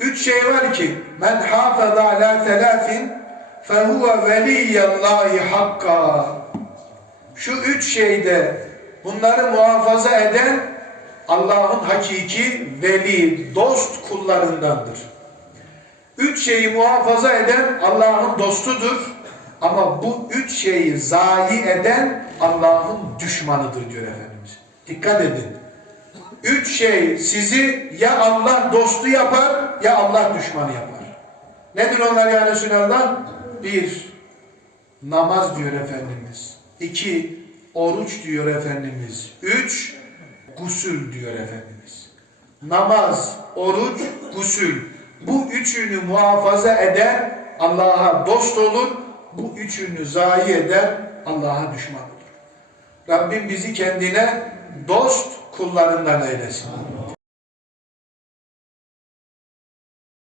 Üç şey var ki men hafıza ala telafin fehuve veliyyallahi hakka. Şu üç şeyde bunları muhafaza eden Allah'ın hakiki veli, dost kullarındandır. Üç şeyi muhafaza eden Allah'ın dostudur. Ama bu üç şeyi zayi eden Allah'ın düşmanıdır diyor Efendimiz. Dikkat edin. Üç şey sizi ya Allah dostu yapar ya Allah düşmanı yapar. Nedir onlar ya Resulallah? Bir, namaz diyor Efendimiz. İki, oruç diyor Efendimiz. Üç, gusül diyor Efendimiz. Namaz, oruç, gusül. Bu üçünü muhafaza eden Allah'a dost olur. Bu üçünü zayi eden Allah'a düşman olur. Rabbim bizi kendine dost kullarından eylesin.